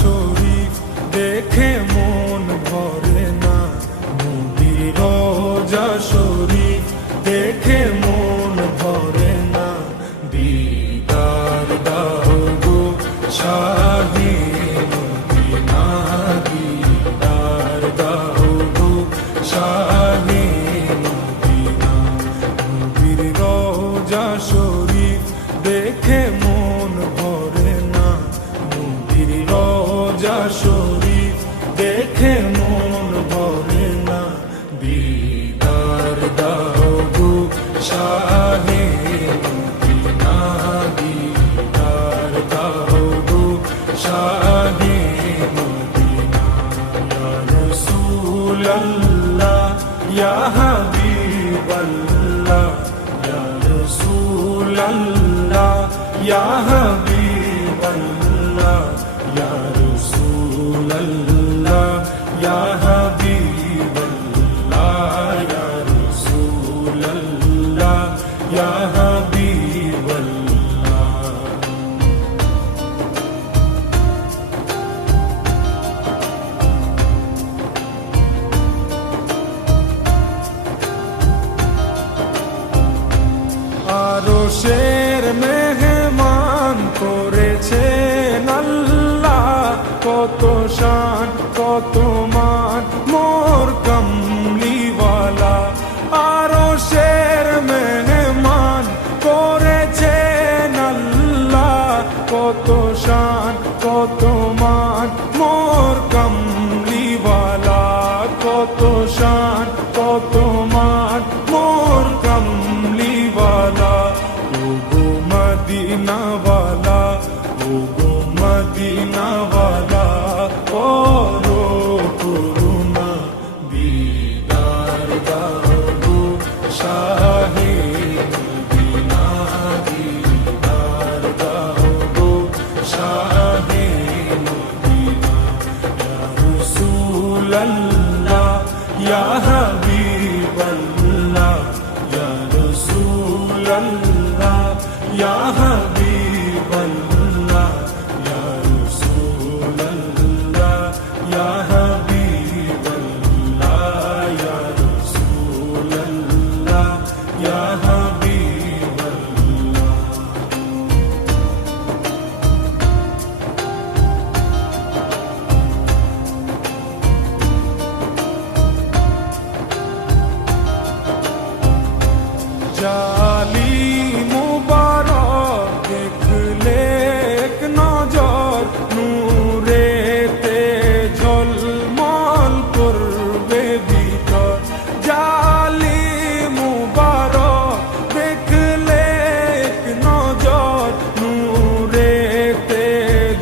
শরীফ দেখে মন ভরে না, নবীর রওজা শরীফ দেখে মন ভরে না। দিদার দাও গো শাহে মদিনা, দিদার দাও গো শাহে মদিনা। নবীর রওজা শরীফ দেখে মন ভরে না, নবীর রওজা শরীফ দেখে মন ভরে না। দিদার দাও গো শাহে মদিনা, দিদার দাও গো শাহে মদিনা। ইয়া রাসূলাল্লাহ ইয়া হাবিবাল্লাহ, ইয়া রাসূলাল্লাহ ইয়া হাবিবাল্লাহ, ইয়া রাসূলাল্লাহ ইয়া হাবিবাল্লাহ, ইয়া রাসূলাল্লাহ ইয়া হাবিবাল্লাহ। আরশের মেহমান করেছেন আল্লাহ, কত শান কত মান মোর কমলিওয়ালা। আরশের মেহমান করেছেন আল্লাহ, কত শান কত মান মোর কমলিওয়ালা, কত শান কত মান মোর কমলিওয়ালা। ওগো মদিনাওয়ালা, ওগো মদিনাওয়ালা, করো করুণা। দিদার দাও গো শাহে মদিনা, দিদার দাও গো শাহে মদিনা। ইয়া রাসূলাল্লাহ ইয়া হাবিবাল্লাহ, ইয়া রাসূলাল্লাহ ইয়া হাবিবাল্লাহ, ইয়া রাসূলাল্লাহ ইয়া হাবিবাল্লাহ, ইয়া রাসূলাল্লাহ ইয়া হাবিবাল্লাহ। জালি মুবারক দেখলে এক নজর, নূরেতে ঝলমল করবে ভিতর। জালি মুবারক দেখলে এক নজর, নূরেতে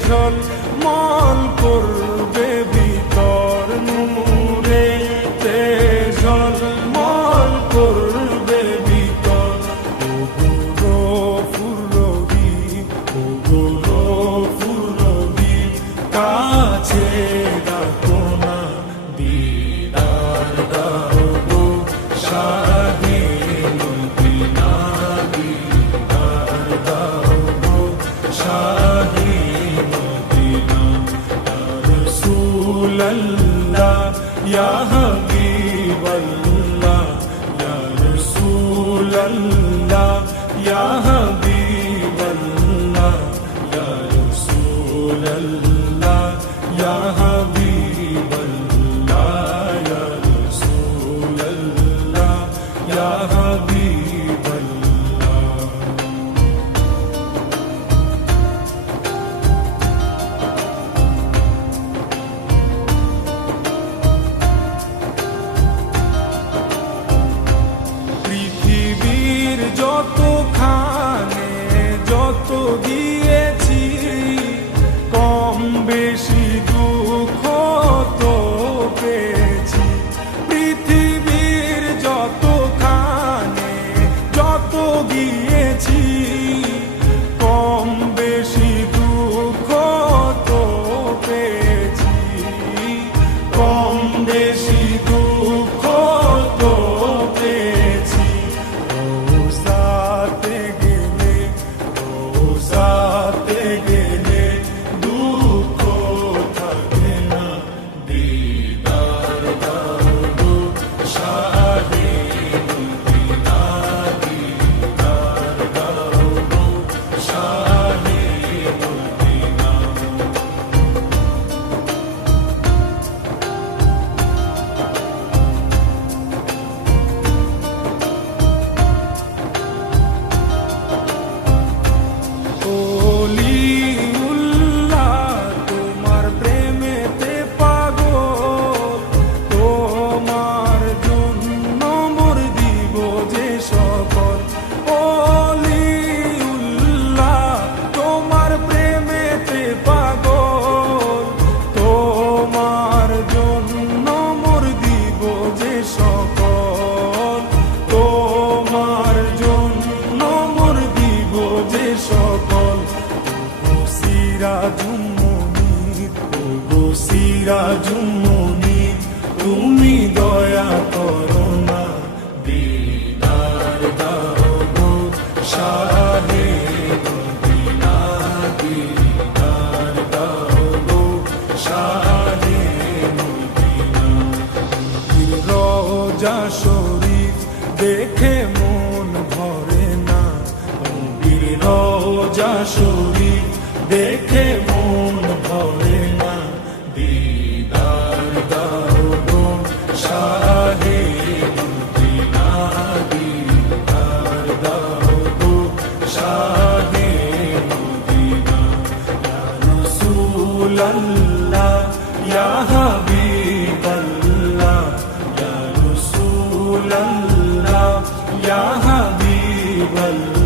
ঝলমল করবে ভিতর, নূরেতে ঝলমল করবে ভিতর। ওগো গফুর রহিম, ওগো গফুর রহিম, কাছে ডাকো না। দিদার দাও গো শাহে মদিনা, দিদার দাও গো শাহে মদিনা। ইয়া রাসূলাল্লাহ ইয়া হাবিবাল্লাহ, ইয়া রাসূলাল্লাহ ইয়া হাবিবাল্লাহ, ইয়া রাসূলাল্লাহ ইয়া হাবিবাল্লাহ, ইয়া রাসূলাল্লাহ ইয়া হাবিবাল্লাহ। পৃথিবীর যত খান শাহে মদিনা দিদার দাও গো শাহে মদিনা রোজা শরীফ দেখে মন ভরে না রোজা শরীফ দেখে মন ভরে না দিদার দাও গো শাহে মদিনা দিদার দাও গো শাহে মদিনা ইয়া রাসূলাল্লাহ ইয়া হাবিবাল্লাহ ইয়া রাসূলাল্লাহ ইয়া হাবিবাল্লাহ